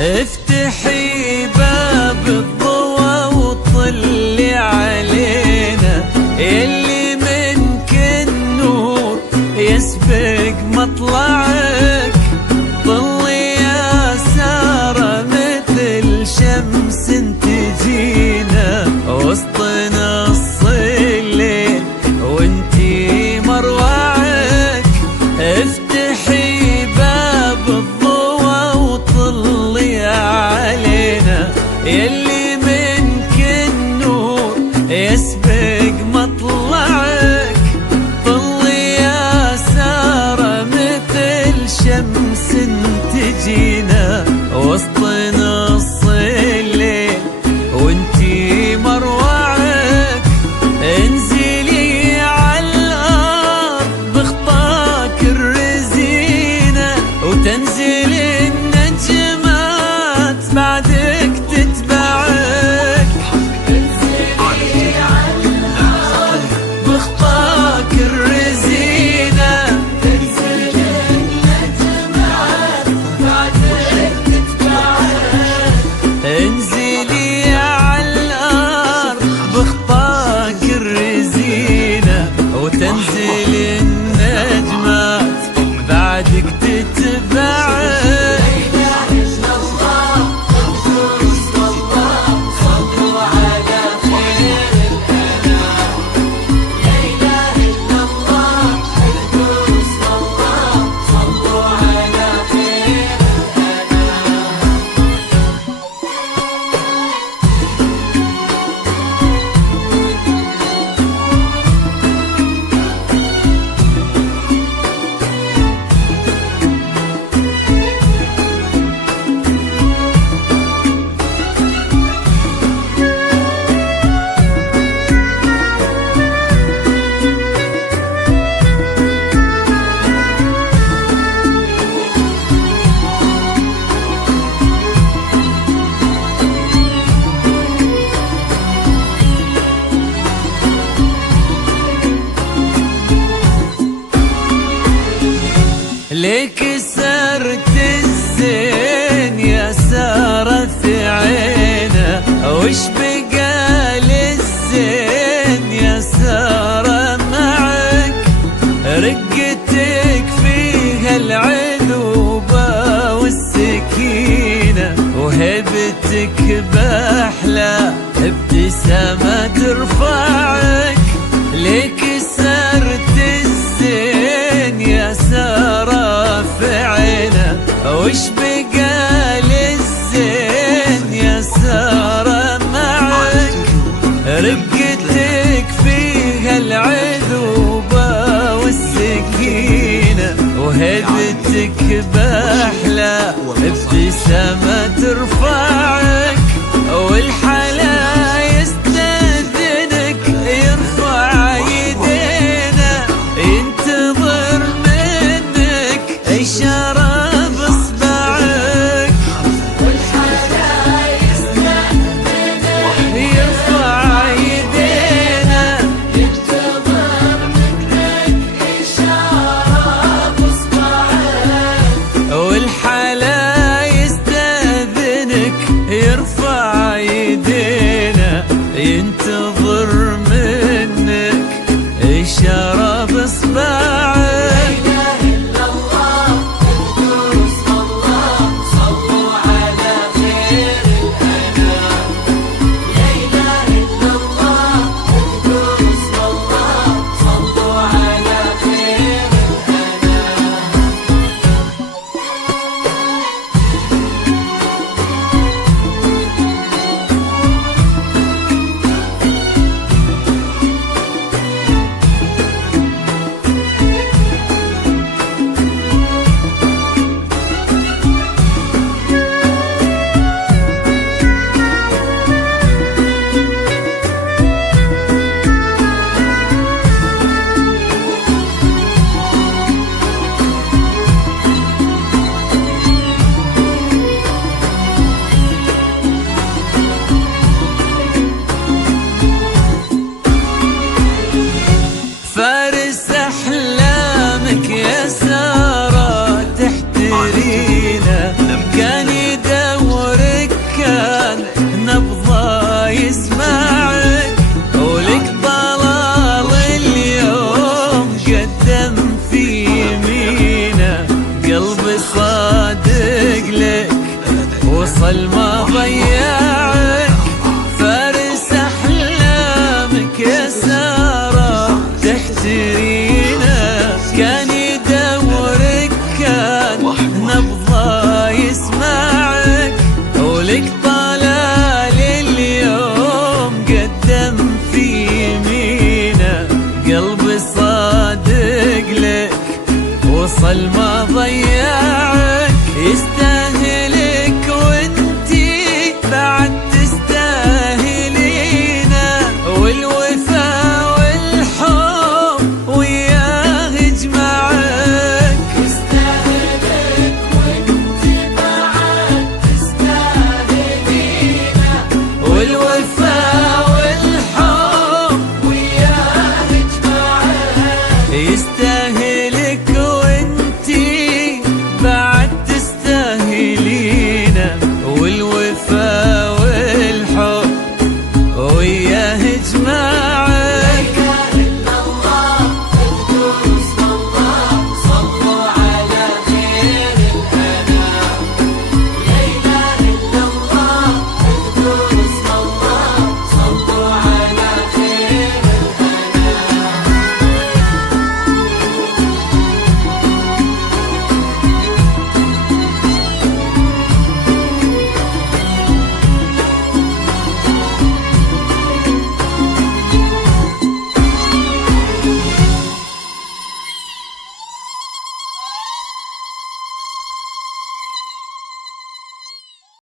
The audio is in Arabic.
افتحي باب الضوى وطلي علينا، اللي منك النور يسبق مطلعك. طلي يا سارة مثل شمس تجينا وسط نص الليل وانتي مروعك. افتحي باب الضوى وطلي علينا، يلي منك النور يسبق مطلعك. طلي يا سارة مثل شمس تجينا وسط نص الليل وانتي مروعك. انزلي عالارض بخطاك الرزينة وتنزلي النجمات بعدك تتبعك. انزلي عالارض بخطاك الرزينة تنزلي النجمات بعدك تتبعك. انزلي عالارض بخطاك الرزينة وتنزل النجمات بعدك تتبعك. ليك سرت الزين يا سارة في عينه، وش بقى للزين يا سارة معك؟ رقتك فيها العذوبة والسكينة، وهبتك بأحلى ابتسامة ترفعك. ليك سرت الزين يا سارة في عينه، وش بقى للزين يا سارة معك؟ رقتك فيها العذوبة والسكينة، وهبتك بأحلى ابتسامة ترفعك. والحلا يستأذنك يرفع يدينا، ينتظر منك إشارة بإصبعك. والحلا يستأذنك يرفع يدينا، ينتظر منك إشارة بإصبعك. والحلا يستأذنك يرفع يدينا ينتظر منك إشارة بإصبعك. فارس أحلامك يا سارة تحترينا، كان يدورك كان نبضه يسمعك، ولك ضلال اليوم قدم في يمينه، قلبي صادق لك وصل ما ضيعك. فارس أحلامك يا سارة تحترينا، كان يدورك كان نبضه يسمعك، ولك طلال اليوم قدم في يمينه، قلبي صادق لك وصل ما